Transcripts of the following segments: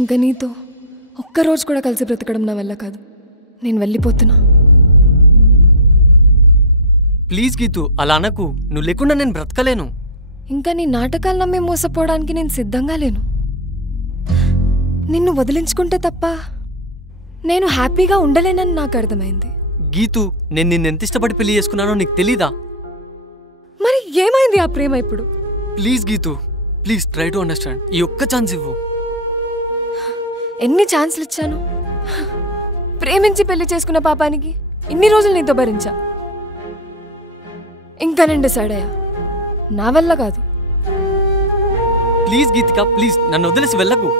ఇంకా నీతో ఒక్కరోజు కూడా కలిసి బ్రతకడం నా వల్ల కాదు. నేను వెళ్ళిపోతున్నా. ప్లీజ్ గీతు, అలా అనకు. నువ్వు లేకుండా నేను బ్రతకలేను. ఇంకా నీ నాటకాలు నమ్మే మోసపోవడానికి నేను సిద్ధంగా లేను. నిన్ను వదిలించుకుంటే తప్ప నేను హ్యాపీగా ఉండలేనని నాకు అర్థమైంది. గీతు, నేను నిన్నెంత ఇష్టపడి పెళ్లి చేసుకున్నానో నీకు తెలీదా? మరి ఏమైంది ఆ ప్రేమ ఇప్పుడు? Please Geetu, please try to understand. ఈ ఒక్క ఛాన్స్ ఇవ్వు. ఎన్ని ఛాన్స్లు ఇచ్చాను. ప్రేమించి పెళ్లి చేసుకున్న పాపానికి ఇన్ని రోజులు నీతో భరించా. ఇంకా నేను డిసైడ్ అయ్యా, నా వల్ల కాదు. ప్లీజ్ గీతిక, ప్లీజ్ నన్ను వదిలేసి వెళ్ళకు.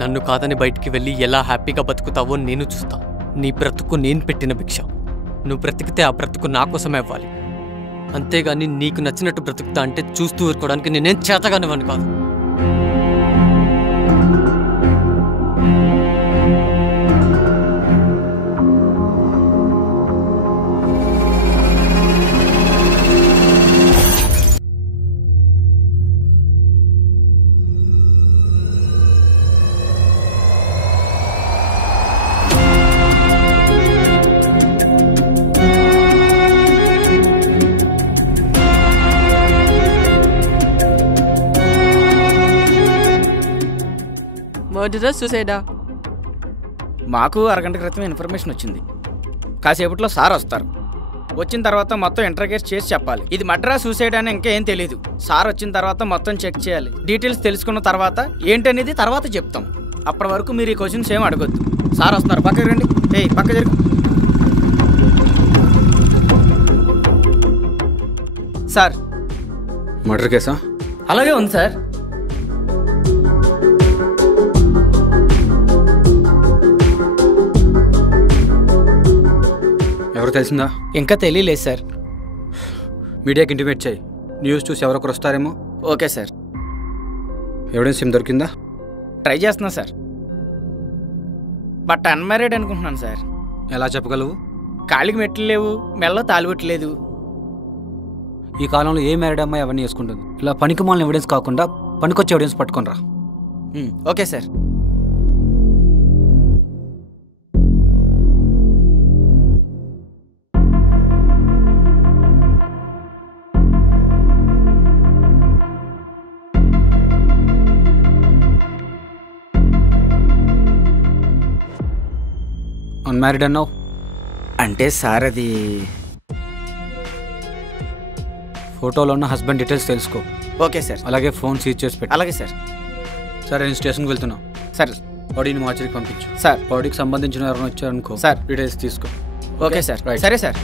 నన్ను కాదని బయటికి వెళ్ళి ఎలా హ్యాపీగా బతుకుతావో నేను చూస్తా. నీ బ్రతుకు నేను పెట్టిన భిక్ష. నువ్వు బ్రతికితే ఆ బ్రతుకు నా కోసమే ఇవ్వాలి. అంతేగాని నీకు నచ్చినట్టు బ్రతుకుతా అంటే చూస్తూ ఊరుకోవడానికి నేనేం చేతగానివ్వను కాదు. మర్డరా సూసైడా? మాకు అరగంట క్రితం ఇన్ఫర్మేషన్ వచ్చింది. కాసేపట్లో సార్ వస్తారు. వచ్చిన తర్వాత మొత్తం ఇంటర్గేట్ చేసి చెప్పాలి. ఇది మర్డరా సూసైడ్ అని ఇంకా ఏం తెలియదు. సార్ వచ్చిన తర్వాత మొత్తం చెక్ చేయాలి. డీటెయిల్స్ తెలుసుకున్న తర్వాత ఏంటనేది తర్వాత చెప్తాం. అప్పటి వరకు మీరు ఈ క్వశ్చన్స్ ఏం అడగొద్దు. సార్ వస్తున్నారు, పక్కకి రండి. పక్క జరుగు. సార్, మర్డర్ కేసా? అలాగే ఉంది సార్. ఎవరు తెలిసిందా? ఇంకా తెలియలేదు సార్. మీడియాకి ఇంటిమేట్ చేయి. న్యూస్ చూసి ఎవరొకరు వస్తారేమో. Okay sir. ఎవిడెన్స్ ఏం దొరికిందా? ట్రై చేస్తున్నా సార్. బట్ అన్మ్యారీడ్ అనుకుంటున్నాను సార్. ఎలా చెప్పగలవు? కాళ్ళకి మెట్లు లేవు, మెల్లో తాలిబొట్టు. ఈ కాలంలో ఏ మ్యారీడ్ అమ్మాయి అవన్నీ వేసుకుంటుంది? ఇలా పనికిమాలిన ఎవిడెన్స్ కాకుండా పనికొచ్చే ఎవిడెన్స్ పట్టుకొని రా. Okay sir. అన్మ్యారీడ్ అన్నావు అంటే సార్ అది ఫోటోలో ఉన్న హస్బెండ్ డీటెయిల్స్ తెలుసుకో. Okay sir. అలాగే ఫోన్ సీజ్ చేసి పెట్టు. అలాగే సార్. సరే, నేను స్టేషన్కి వెళ్తున్నా. సార్, బాడీని మార్చరికి పంపించు. సార్, బాడీకి సంబంధించిన ఎవరైనా వచ్చారనుకో సార్ డీటెయిల్స్ తీసుకో. Okay sir. సరే సార్.